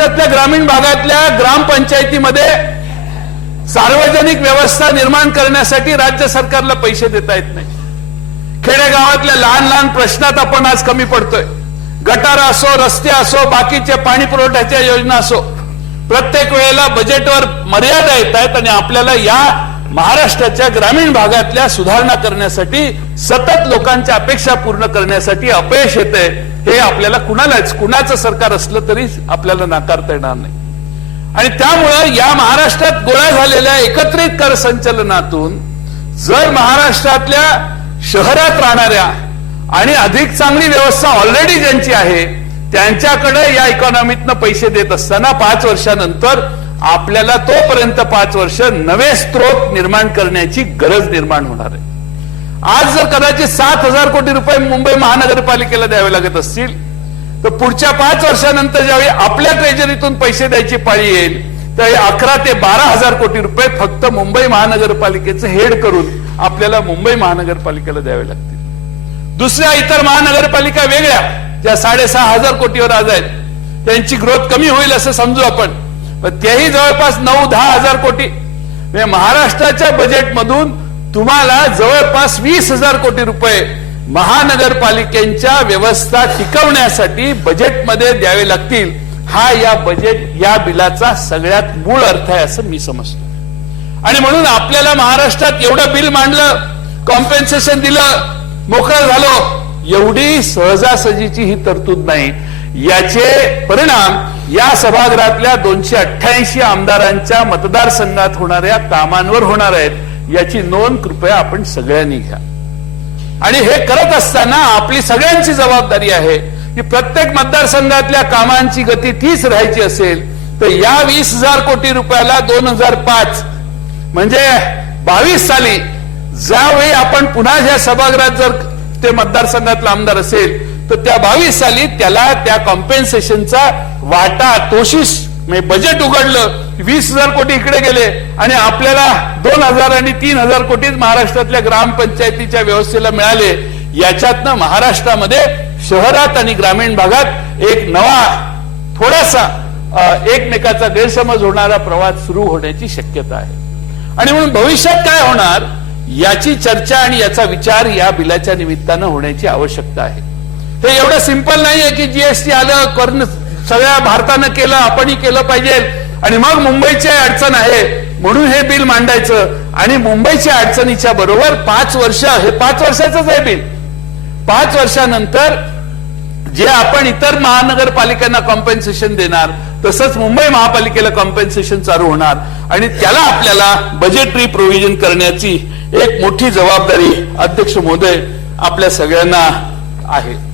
महाराष्ट्रातल्या ग्रामीण भागातल्या ग्रामपंचायतीमध्ये सार्वजनिक व्यवस्था निर्माण करण्यासाठी राज्य सरकारला पैसे देता येत नाही. खेडेगावातल्या लहान लहान प्रश्नात आपण आज कमी पडतोय. गटार असो रस्ते असो बाकीच्या पाणी पुरवठ्याच्या योजना असो प्रत्येक वेळेला बजेटवर मर्यादा येत आहेत आणि आपल्याला या महाराष्ट्राच्या ग्रामीण भागातल्या सुधारणा करण्यासाठी सतत लोकांच्या अपेक्षा पूर्ण करण्यासाठी अपयश येते हे आपल्याला कुणालाच कुणाचं सरकार असलं तरी आपल्याला नाकारता येणार नाही. आणि त्यामुळं या महाराष्ट्रात गोळा झालेल्या एकत्रित कर संचलनातून जर महाराष्ट्रातल्या शहरात राहणाऱ्या आणि अधिक चांगली व्यवस्था ऑलरेडी ज्यांची आहे त्यांच्याकडे या इकॉनॉमीतनं पैसे देत असताना पाच वर्षानंतर आपल्याला तोपर्यंत पाच वर्ष नवे स्त्रोत निर्माण करण्याची गरज निर्माण होणार आहे. आज जर कदाचित सात हजार कोटी रुपये मुंबई महानगरपालिकेला द्यावे लागत असतील तर पुढच्या पाच वर्षानंतर ज्यावेळी आपल्या ट्रेजरीतून पैसे द्यायची पाळी येईल त्यावेळी अकरा ते बारा हजार कोटी रुपये फक्त मुंबई महानगरपालिकेचं हेड करून आपल्याला मुंबई महानगरपालिकेला द्यावे लागतील. दुसऱ्या इतर महानगरपालिका वेगळ्या ज्या साडेसहा हजार कोटीवर आज आहेत. त्यांची ग्रोथ कमी होईल असं समजू आपण. तेही जवळपास नऊ दहा हजार कोटी. म्हणजे महाराष्ट्राच्या बजेटमधून तुम्हाला जवळपास वीस हजार कोटी रुपये महानगरपालिकेच्या व्यवस्था टिकवण्यासाठी बजेटमध्ये द्यावे लागतील. हा या बजेट या बिलाचा सगळ्यात मूळ अर्थ आहे असं मी समजतो. आणि म्हणून आपल्याला महाराष्ट्रात एवढं बिल मांडलं कॉम्पेन्सेशन दिलं मोकळं झालो एवढी सहजासहजीची ही तरतूद नाही. याचे परिणाम या सभागृहातल्या दोनशे अठ्ठ्याऐंशी आमदारांच्या मतदारसंघात होणाऱ्या कामांवर होणार आहेत याची नोंद कृपया आपण सगळ्यांनी घ्या. आणि हे करत असताना आपली सगळ्यांची जबाबदारी आहे की प्रत्येक मतदारसंघातल्या कामांची गती तीच राहायची असेल तर या वीस हजार कोटी रुपयाला दोन हजार पाच म्हणजे बावीस साली ज्यावेळी आपण पुन्हा या सभागृहात जर ते मतदारसंघातला आमदार असेल तर त्या बावीस साली त्याला त्या कॉम्पेन्सेशनचा वाटा तोशीस बजेट म्हणजे उघडलं. वीस हजार कोटी इकडे गेले आणि आपल्याला दोन हजार आणि तीन हजार कोटीच महाराष्ट्रातल्या ग्रामपंचायतीच्या व्यवस्थेला मिळाले. याच्यातनं महाराष्ट्रामध्ये शहरात आणि ग्रामीण भागात एक नवा थोडासा एकमेकाचा गैरसमज होणारा प्रवास सुरू होण्याची शक्यता आहे. आणि म्हणून भविष्यात काय होणार याची चर्चा आणि याचा विचार या बिलाच्या निमित्तानं होण्याची आवश्यकता आहे. हे एवढं सिंपल नाहीये की जीएसटी आलं कर्ण सगळ्या भारतानं केलं आपणही केलं पाहिजे. आणि मग मुंबईची अडचण आहे. म्हणून हे बिल मांडायचं. आणि मुंबईच्या अडचणीच्या बरोबर पाच वर्ष हे पाच वर्षाचंच आहे बिल. पाच वर्षानंतर जे आपण इतर महानगरपालिकांना कॉम्पेन्सेशन देणार तसंच मुंबई महापालिकेला कॉम्पेन्सेशन चालू होणार. आणि त्याला आपल्याला बजेटरी प्रोव्हिजन करण्याची एक मोठी जबाबदारी अध्यक्ष महोदय आपल्या सगळ्यांना आहे.